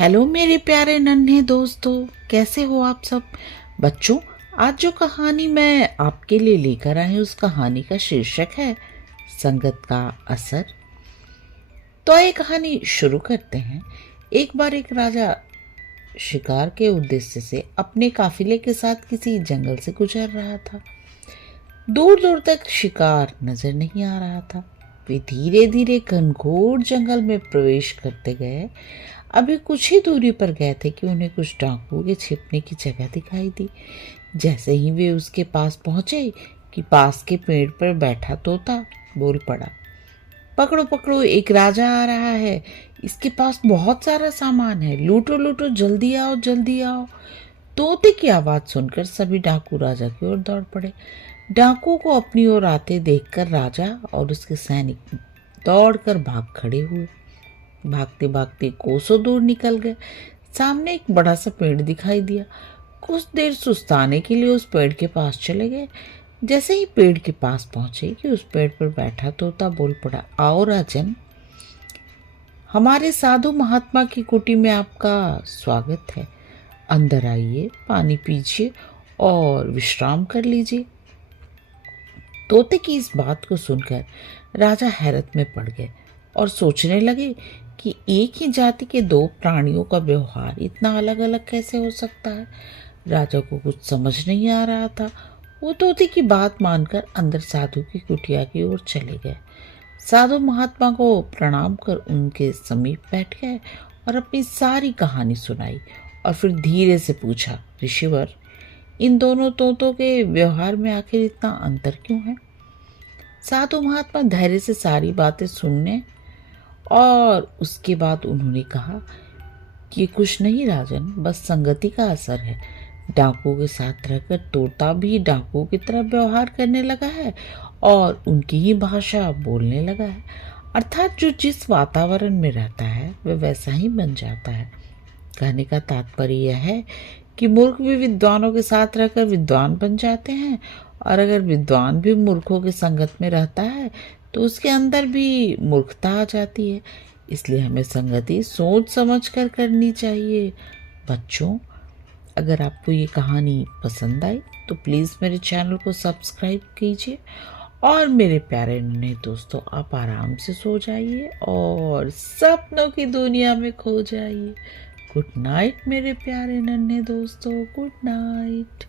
Hello मेरे प्यारे नन्हे दोस्तों, कैसे हो आप सब। बच्चों, आज जो कहानी मैं आपके लिए लेकर आई हूँ उस कहानी का शीर्षक है संगत का असर। तो ये कहानी शुरू करते हैं। एक बार एक राजा शिकार के उद्देश्य से अपने काफिले के साथ किसी जंगल से गुजर रहा था। दूर दूर तक शिकार नजर नहीं आ रहा था। वे धीरे धीरे घनघोर जंगल में प्रवेश करते गए। अभी कुछ ही दूरी पर गए थे कि उन्हें कुछ डाकुओं के छिपने की जगह दिखाई दी। जैसे ही वे उसके पास पहुंचे कि पास के पेड़ पर बैठा तोता बोल पड़ा, पकड़ो पकड़ो, एक राजा आ रहा है। इसके पास बहुत सारा सामान है, लूटो लूटो, जल्दी आओ जल्दी आओ। तोते की आवाज सुनकर सभी डाकू राजा की ओर दौड़ पड़े। डाकुओं को अपनी ओर आते देखकर राजा और उसके सैनिक दौड़कर भाग खड़े हुए। भागते भागते कोसों दूर निकल गए। सामने एक बड़ा सा पेड़ दिखाई दिया। कुछ देर सुस्ताने के लिए उस पेड़ के पास चले गए। जैसे ही पेड़ के पास पहुंचे कि उस पेड़ पर बैठा तोता बोल पड़ा, आओ राजन, हमारे साधु महात्मा की कुटी में आपका स्वागत है। अंदर आइए, पानी पीजिए और विश्राम कर लीजिए। तोते की इस बात को सुनकर राजा हैरत में पड़ गए और सोचने लगे कि एक ही जाति के दो प्राणियों का व्यवहार इतना अलग अलग कैसे हो सकता है। राजा को कुछ समझ नहीं आ रहा था। वो तोते की बात मानकर अंदर साधु की कुटिया की ओर चले गए। साधु महात्मा को प्रणाम कर उनके समीप बैठ गए और अपनी सारी कहानी सुनाई और फिर धीरे से पूछा, ऋषिवर, इन दोनों तोतों के व्यवहार में आखिर इतना अंतर क्यों है। साधु महात्मा धैर्य से सारी बातें सुनने और उसके बाद उन्होंने कहा कि कुछ नहीं राजन, बस संगति का असर है। डाकुओं के साथ रहकर तोता भी डाकुओं की तरह व्यवहार करने लगा है और उनकी ही भाषा बोलने लगा है। अर्थात जो जिस वातावरण में रहता है वह वैसा ही बन जाता है। कहने का तात्पर्य यह है कि मूर्ख भी विद्वानों के साथ रहकर विद्वान बन जाते हैं, और अगर विद्वान भी मूर्खों की संगत में रहता है तो उसके अंदर भी मूर्खता आ जाती है। इसलिए हमें संगति सोच समझ कर करनी चाहिए। बच्चों, अगर आपको ये कहानी पसंद आई तो प्लीज़ मेरे चैनल को सब्सक्राइब कीजिए और मेरे प्यारे नन्हे दोस्तों, आप आराम से सो जाइए और सपनों की दुनिया में खो जाइए। गुड नाइट मेरे प्यारे नन्हे दोस्तों, गुड नाइट।